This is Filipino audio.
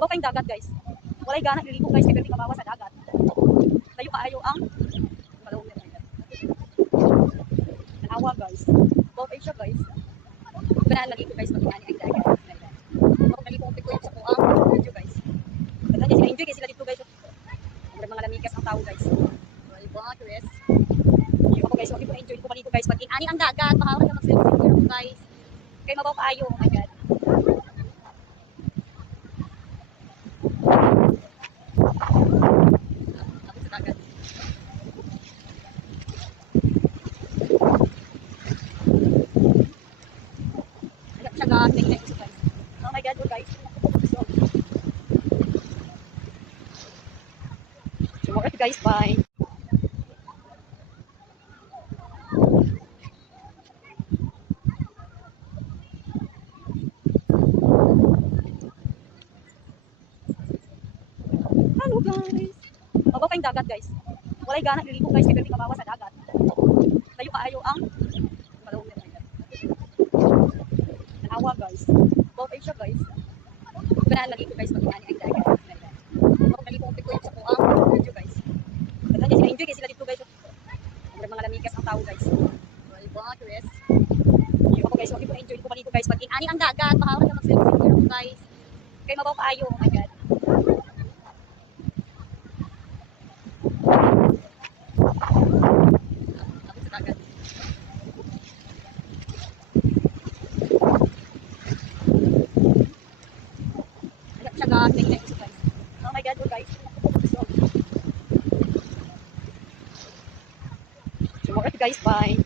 Mabaw kayong dagat guys. Walay gana liligo guys kay perti mabawa sa dagat. Tayo kaayo ang kalawon nila guys. Nanawa guys. Mabaw kayo siya guys. Ganahan lagi ko guys pag-ingani ang dagat. Mabaw lagi ko ang pikuyo sa kuang video guys. Ganahan niya sila enjoy guys sila dito guys. Mga lamigas ang tao guys. Well, mga Chris. Yung ako guys, mag enjoy ko pa dito guys pag-ingani ang dagat. Makawala ka mag-selfie ko guys. Kay mabaw kaayo. Oh my god. Oh my god, guys. So, more guys, bye. Hello guys. Mabaw kayong dagat guys. Walay gana liligo guys kay perti mabawa sa dagat. Tayo kaayo ang kalawon nila guys. Nanawa guys. Mabaw kayo siya guys. Ganahan lagi ko guys pag-ingani ang dagat. Mabaw lagi ko ang pikuyo sa kuang video guys. Ganahan niya sila enjoy guys sila dito guys. Mga lamigas ang tao guys. Well, mga Chris. Yung ako guys, mag-enjoy ko pa dito guys pag-ingani ang dagat. Makawala ka mag-selfie ko guys. Kay mabaw kaayo. Oh my god. Oh my god, guys. So more guys, bye.